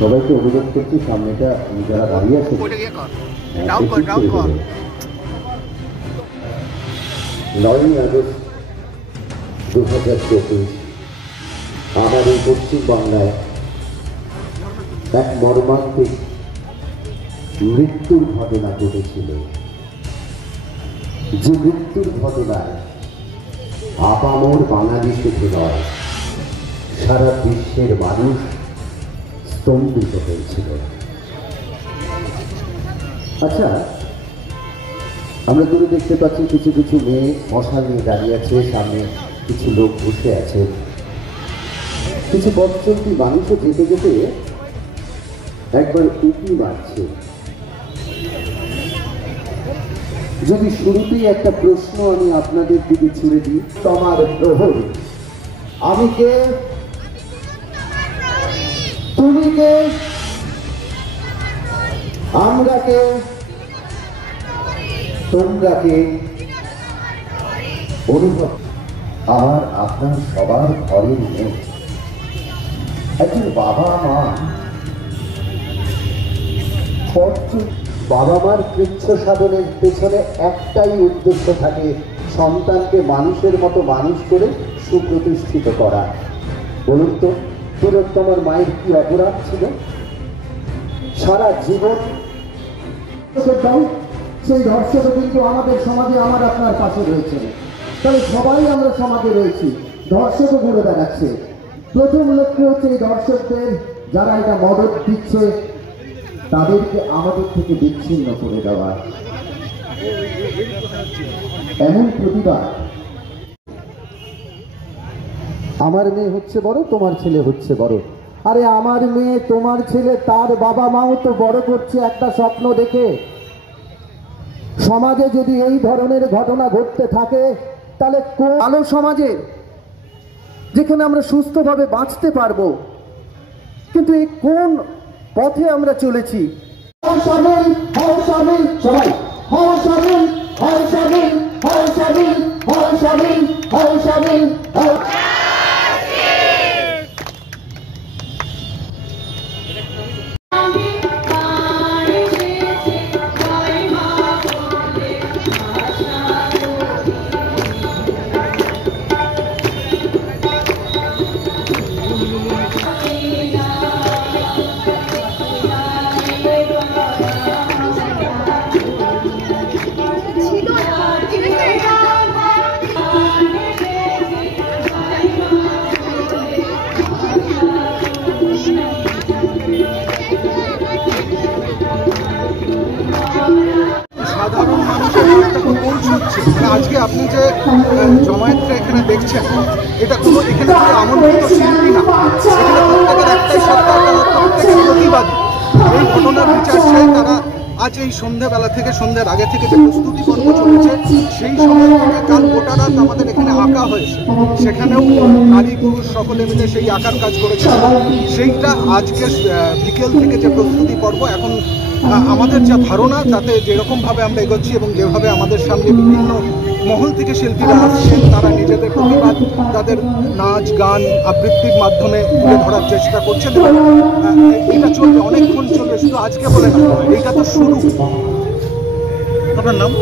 সবাইকে অনুরোধ করছি সামনেটা যারা দাঁড়িয়ে আছে 9ই আগস্ট 2024 আমাদের পশ্চিমবাংলায় এক মর্মান্তিক মৃত্যুর ঘটনা ঘটেছিল। যে মৃত্যুর ঘটনায় আপামর বাঙালি শুধু নয়, সারা বিশ্বের মানুষ স্তম্ভিত হয়েছিল। আচ্ছা, আমরা দূরে দেখতে পাচ্ছি কিছু কিছু মেয়ে মশাল নিয়ে দাঁড়িয়ে আছে, সামনে কিছু লোক বসে আছে, কিছু পথচলতি মানুষও যেতে যেতে একবার উঁকি মারছে। যদি শুরুতেই একটা প্রশ্ন আমি আপনাদের দিকে ছুড়ে দিই, তোমার প্রহরী, আমি কে, তুমি কে, আমরা কে, তোমরা কে? অনুভব আর আপনার সবার ঘরের মেয়ে, একজন বাবা মা। বাবা মার কৃচ্ছ সাধনের পেছনে একটাই উদ্দেশ্য থাকে, সন্তানকে মানুষের মতো মানুষ করে সুপ্রতিষ্ঠিত করা। বলুন তো, তিলোত্তমার মায়ের কি অপরাধ ছিল? সারা জীবন সেই ধর্ষক কিন্তু আমাদের সমাজে আমার আপনার পাশে রয়েছে। তাহলে সবাই আমরা সমাজে রয়েছি, ধর্ষকও ঘুরে বেড়াচ্ছে। প্রথম লক্ষ্য হচ্ছে এই ধর্ষকদের, যারা এটা মদত দিচ্ছে তাদেরকে আমাদের থেকে বিচ্ছিন্ন করে দেওয়া। এমন প্রতিবাদ, আমার মেয়ে হচ্ছে বড়, তোমার ছেলে হচ্ছে বড়। আরে আমার মেয়ে, তোমার ছেলে, তার বাবা মাও তো বড় করছে একটা স্বপ্ন দেখে। সমাজে যদি এই ধরনের ঘটনা ঘটতে থাকে, তাহলে আলো সমাজে যেখানে আমরা সুস্থভাবে বাঁচতে পারবো, কিন্তু এই কোন পথে আমরা চলেছি? সাধারণ মানুষের একটা কোন শুনছে, আজকে আপনি যে জমায়েতটা এখানে দেখছেন, এটা কোনো এখানে আমন্ত্রিত শিল্পী না, এখানে প্রত্যেকের একটাই সত্তা, প্রত্যেকের প্রতিবাদী। এই ঘটনার বিচার চাই তারা। আজ এই সন্ধ্যাবেলা থেকে, সন্ধ্যার আগে থেকে যে প্রস্তুতি পর্ব চলেছে, সেই সময় থেকে কাল গোটা রাত আমাদের এখানে আঁকা হয়েছে। সেখানেও নারী পুরুষ সকলে মিলে সেই আঁকার কাজ করেছে। সেইটা আজকে বিকেল থেকে যে প্রস্তুতি পর্ব, এখন আমাদের যা ধারণা, তাতে যেরকমভাবে আমরা এগোচ্ছি এবং যেভাবে আমাদের সামনে বিভিন্ন মহল থেকে শিল্পীরা আসছেন, তারা নিজেদের প্রতিবাদ তাদের নাচ গান আবৃত্তির মাধ্যমে তুলে ধরার চেষ্টা করছেন। এটা চলবে, অনেকক্ষণ চলবে, শুধু আজকে বলে না, এইটা তো শুরু। আপনার নাম?